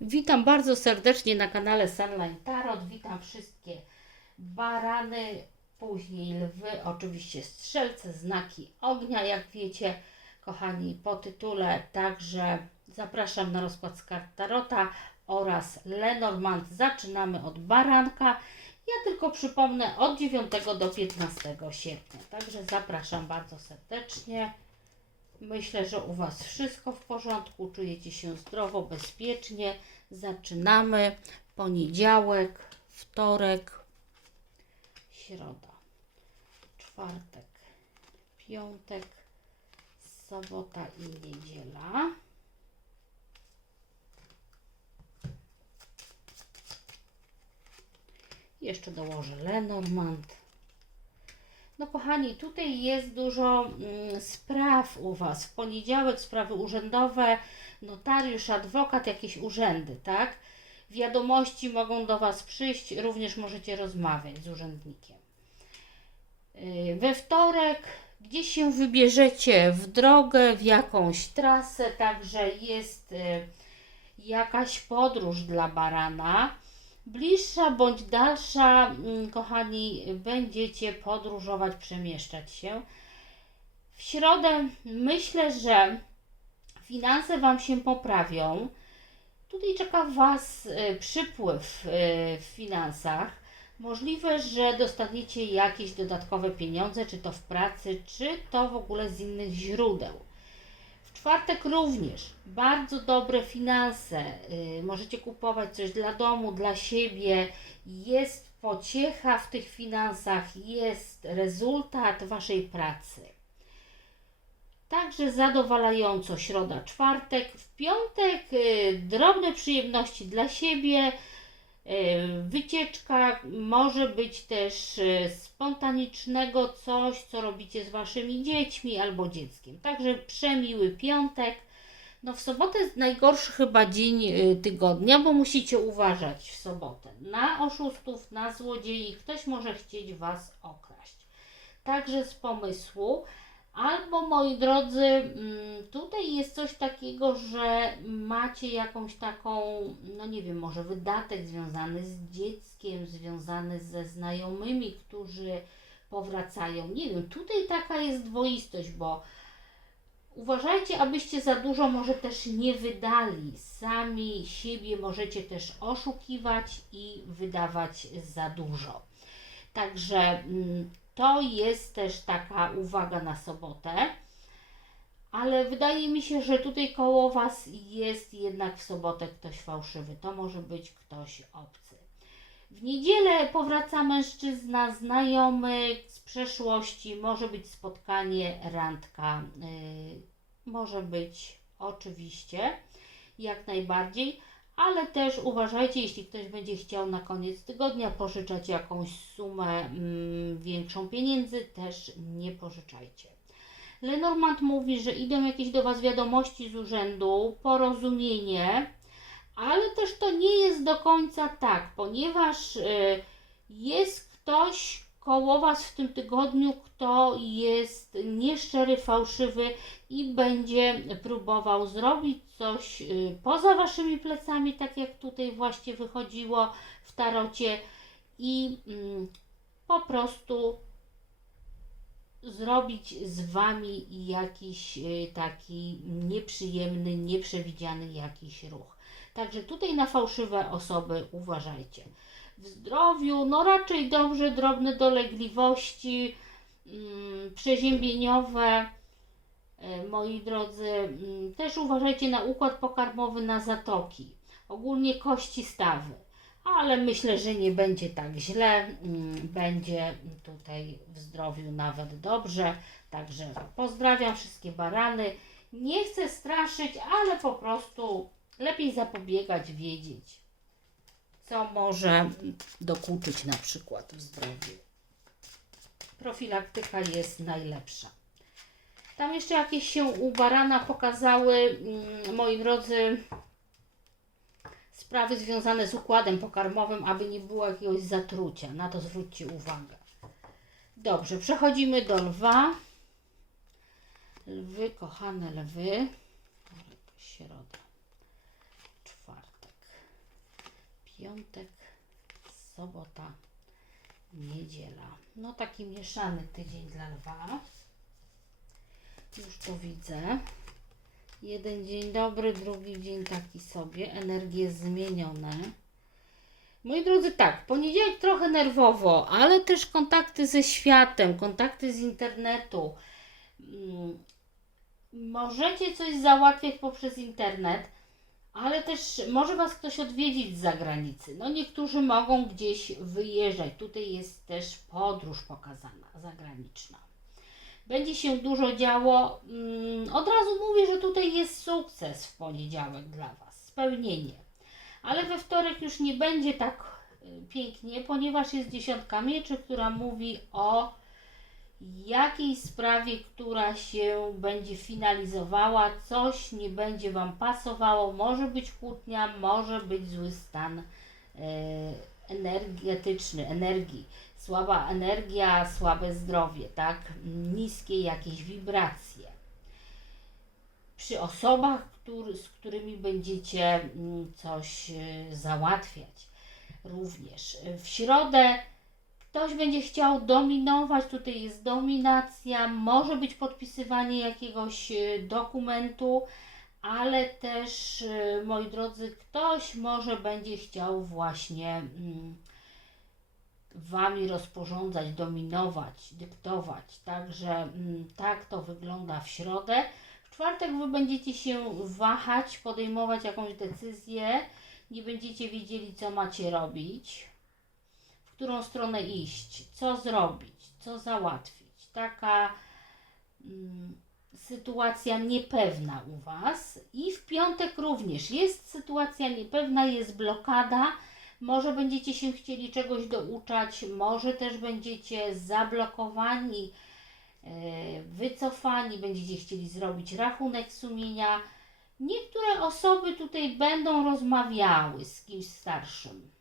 Witam bardzo serdecznie na kanale Sunline Tarot. Witam wszystkie barany, później lwy, oczywiście strzelce, znaki ognia, jak wiecie, kochani, po tytule. Także zapraszam na rozkład z kart Tarota oraz Lenormand. Zaczynamy od baranka. Ja tylko przypomnę od 9 do 15 sierpnia. Także zapraszam bardzo serdecznie. Myślę, że u Was wszystko w porządku, czujecie się zdrowo, bezpiecznie. Zaczynamy. Poniedziałek, wtorek, środa, czwartek, piątek, sobota i niedziela. Jeszcze dołożę Lenormand. No kochani, tutaj jest dużo mm, spraw u Was. W poniedziałek sprawy urzędowe, notariusz, adwokat, jakieś urzędy, tak? Wiadomości mogą do Was przyjść, również możecie rozmawiać z urzędnikiem. Yy, We wtorek gdzieś się wybierzecie w drogę, w jakąś trasę, także jest yy, jakaś podróż dla barana. Bliższa bądź dalsza, mm, kochani, będziecie podróżować, przemieszczać się. W środę myślę, że finanse Wam się poprawią. Tutaj czeka Was y, przypływ y, w finansach. Możliwe, że dostaniecie jakieś dodatkowe pieniądze, czy to w pracy, czy to w ogóle z innych źródeł. Czwartek również bardzo dobre finanse. y, Możecie kupować coś dla domu, dla siebie. Jest pociecha w tych finansach, jest rezultat Waszej pracy. Także zadowalająco środa, czwartek. W piątek y, drobne przyjemności dla siebie. Y, Wycieczka może być też y, spontanicznego coś, co robicie z waszymi dziećmi albo dzieckiem. Także przemiły piątek. No w sobotę jest najgorszy chyba dzień y, tygodnia, bo musicie uważać w sobotę na oszustów, na złodziei. Ktoś może chcieć was okraść. Także z pomysłu. Albo moi drodzy, mm, tutaj jest coś takiego, że macie jakąś taką, no nie wiem, może wydatek związany z dzieckiem, związany ze znajomymi, którzy powracają. Nie wiem, tutaj taka jest dwoistość, bo uważajcie, abyście za dużo może też nie wydali. Sami siebie możecie też oszukiwać i wydawać za dużo. Także mm, to jest też taka uwaga na sobotę. Ale wydaje mi się, że tutaj koło Was jest jednak w sobotę ktoś fałszywy. To może być ktoś obcy. W niedzielę powraca mężczyzna, znajomy z przeszłości. Może być spotkanie, randka. Yy, może być oczywiście, jak najbardziej. Ale też uważajcie, jeśli ktoś będzie chciał na koniec tygodnia pożyczać jakąś sumę mm, większą pieniędzy, też nie pożyczajcie. Lenormand mówi, że idą jakieś do Was wiadomości z urzędu, porozumienie, ale też to nie jest do końca tak, ponieważ y, jest ktoś koło Was w tym tygodniu, kto jest nieszczery, fałszywy i będzie próbował zrobić coś y, poza Waszymi plecami, tak jak tutaj właśnie wychodziło w tarocie i mm, po prostu zrobić z Wami jakiś y, taki nieprzyjemny, nieprzewidziany jakiś ruch. Także tutaj na fałszywe osoby uważajcie. W zdrowiu, no raczej dobrze, drobne dolegliwości, mm, przeziębieniowe, e, moi drodzy. mm, Też uważajcie na układ pokarmowy, na zatoki. Ogólnie kości stawy. Ale myślę, że nie będzie tak źle. mm, Będzie tutaj w zdrowiu nawet dobrze. Także pozdrawiam wszystkie barany. Nie chcę straszyć, ale po prostu lepiej zapobiegać, wiedzieć, co może dokuczyć na przykład w zdrowiu. Profilaktyka jest najlepsza. Tam jeszcze jakieś się u barana pokazały, mm, moi drodzy, sprawy związane z układem pokarmowym, aby nie było jakiegoś zatrucia. Na to zwróćcie uwagę. Dobrze, przechodzimy do lwa. Lwy, kochane lwy. Środa, czwartek, piątek, sobota, niedziela. No taki mieszany tydzień dla lwa. Już to widzę. Jeden dzień dobry, drugi dzień taki sobie. Energie zmienione. Moi drodzy, tak, poniedziałek trochę nerwowo, ale też kontakty ze światem, kontakty z internetu. Mm, Możecie coś załatwiać poprzez internet, ale też może Was ktoś odwiedzić z zagranicy. No niektórzy mogą gdzieś wyjeżdżać. Tutaj jest też podróż pokazana zagraniczna. Będzie się dużo działo. Mm, Od razu mówię, że tutaj jest sukces w poniedziałek dla Was, spełnienie. Ale we wtorek już nie będzie tak y, pięknie, ponieważ jest dziesiątka mieczy, która mówi o jakiejś sprawie, która się będzie finalizowała, coś nie będzie Wam pasowało, może być kłótnia, może być zły stan e, energetyczny, energii, słaba energia, słabe zdrowie, tak, niskie jakieś wibracje. Przy osobach, który, z którymi będziecie mm, coś e, załatwiać. Również w środę Ktoś będzie chciał dominować, tutaj jest dominacja, może być podpisywanie jakiegoś e, dokumentu, ale też, e, moi drodzy, ktoś może będzie chciał właśnie mm, wami rozporządzać, dominować, dyktować. Także mm, tak to wygląda w środę. W czwartek wy będziecie się wahać, podejmować jakąś decyzję, nie będziecie wiedzieli, co macie robić którą stronę iść, co zrobić, co załatwić. Taka mm, sytuacja niepewna u Was. I w piątek również jest sytuacja niepewna, jest blokada. Może będziecie się chcieli czegoś douczać, może też będziecie zablokowani, e, wycofani, będziecie chcieli zrobić rachunek sumienia. Niektóre osoby tutaj będą rozmawiały z kimś starszym.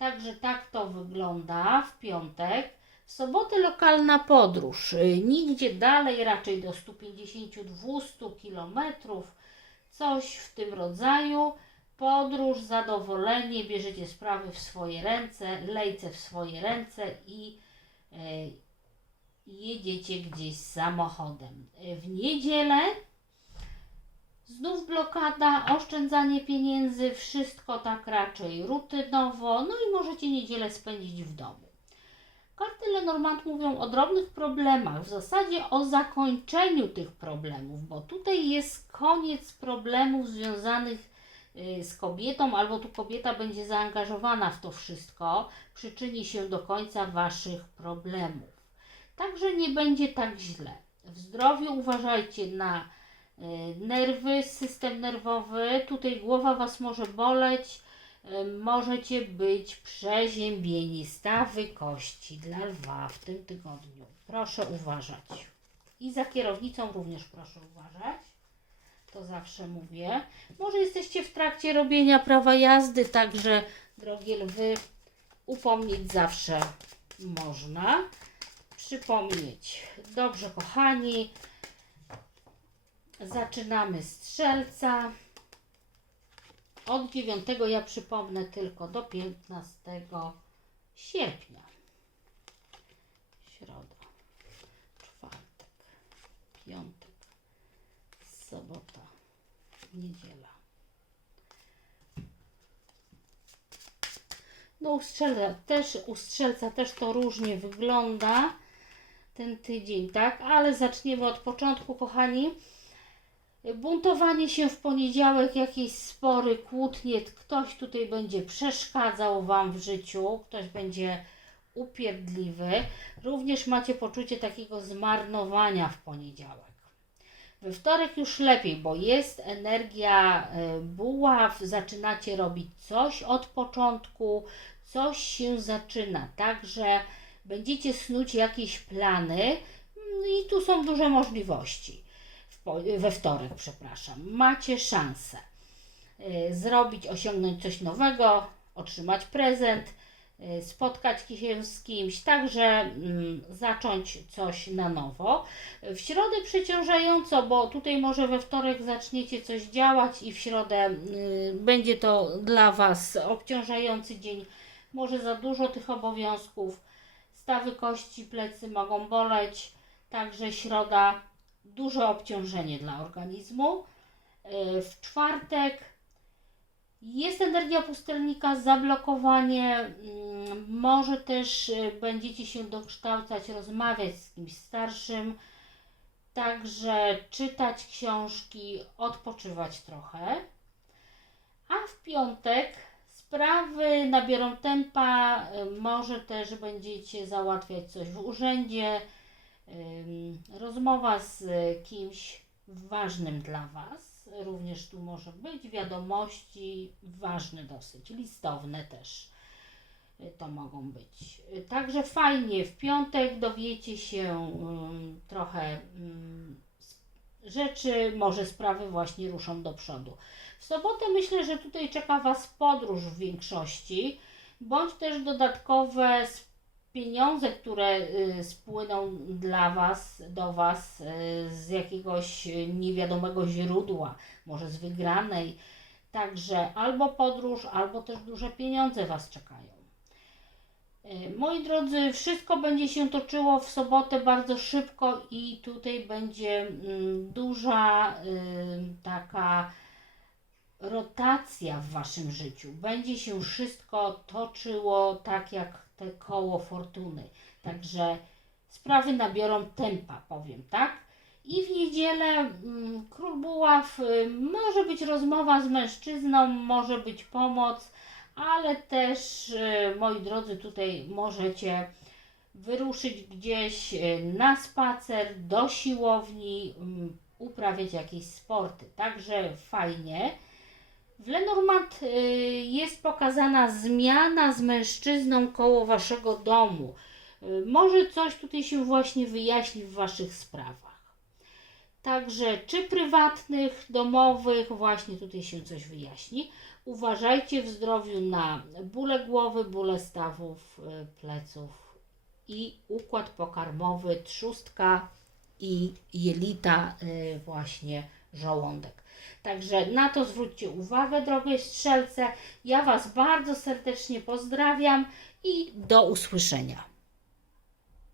Także tak to wygląda w piątek. W sobotę lokalna podróż. Y, Nigdzie dalej, raczej do 150-200 kilometrów. Coś w tym rodzaju. Podróż, zadowolenie, bierzecie sprawy w swoje ręce, lejce w swoje ręce i e, jedziecie gdzieś samochodem. W niedzielę Znów blokada, oszczędzanie pieniędzy, wszystko tak raczej rutynowo, no i możecie niedzielę spędzić w domu. Karty Lenormand mówią o drobnych problemach, w zasadzie o zakończeniu tych problemów, bo tutaj jest koniec problemów związanych y, z kobietą, albo tu kobieta będzie zaangażowana w to wszystko, przyczyni się do końca Waszych problemów. Także nie będzie tak źle. W zdrowiu uważajcie na nerwy, system nerwowy. Tutaj głowa Was może boleć. y, Możecie być przeziębieni. Stawy kości dla lwa w tym tygodniu. Proszę uważać. I za kierownicą również proszę uważać. To zawsze mówię. Może jesteście w trakcie robienia prawa jazdy, także drogie lwy, upomnieć zawsze można. Przypomnieć. Dobrze, kochani. Zaczynamy strzelca. Od 9 ja przypomnę tylko do 15 sierpnia. Środa, czwartek, piątek, sobota, niedziela. No u strzelca też, u strzelca też to różnie wygląda ten tydzień, tak? Ale zaczniemy od początku, kochani. Buntowanie się w poniedziałek, jakieś spory, kłótnie, ktoś tutaj będzie przeszkadzał Wam w życiu, ktoś będzie upierdliwy. Również macie poczucie takiego zmarnowania w poniedziałek. We wtorek już lepiej, bo jest energia y, buław, zaczynacie robić coś od początku, coś się zaczyna, także będziecie snuć jakieś plany mm, i tu są duże możliwości. We wtorek, przepraszam, macie szansę y, zrobić, osiągnąć coś nowego, otrzymać prezent, y, spotkać się z kimś, także mm, zacząć coś na nowo. W środę przeciążająco, bo tutaj może we wtorek zaczniecie coś działać i w środę y, będzie to dla Was obciążający dzień. Może za dużo tych obowiązków, stawy kości, plecy mogą boleć, także środa duże obciążenie dla organizmu. Y, W czwartek jest energia pustelnika, zablokowanie. mm, Może też y, będziecie się dokształcać, rozmawiać z kimś starszym. Także czytać książki, odpoczywać trochę. A w piątek sprawy nabiorą tempa. y, Może też będziecie załatwiać coś w urzędzie. Rozmowa z kimś ważnym dla Was. Również tu może być wiadomości ważne dosyć, listowne też y, to mogą być. Także fajnie, w piątek dowiecie się ym, trochę s- rzeczy, może sprawy właśnie ruszą do przodu. W sobotę myślę, że tutaj czeka Was podróż w większości, bądź też dodatkowe s- pieniądze, które y, spłyną dla Was, do Was y, z jakiegoś y, niewiadomego źródła, może z wygranej. Także albo podróż, albo też duże pieniądze Was czekają. Moi drodzy, wszystko będzie się toczyło w sobotę bardzo szybko i tutaj będzie mm, duża taka rotacja w Waszym życiu. Będzie się wszystko toczyło tak jak te koło fortuny. Także sprawy nabiorą tempa, powiem tak. I w niedzielę mm, król buław y, może być rozmowa z mężczyzną, może być pomoc, ale też, y, moi drodzy, tutaj możecie wyruszyć gdzieś y, na spacer, do siłowni, mm, uprawiać jakieś sporty. Także fajnie. W Lenormand y, jest pokazana zmiana z mężczyzną koło waszego domu. Y, Może coś tutaj się właśnie wyjaśni w waszych sprawach. Także czy prywatnych, domowych, właśnie tutaj się coś wyjaśni. Uważajcie w zdrowiu na bóle głowy, bóle stawów, y, pleców i układ pokarmowy, trzustka i jelita, właśnie żołądek. Także na to zwróćcie uwagę, drogie strzelce. Ja Was bardzo serdecznie pozdrawiam i do usłyszenia.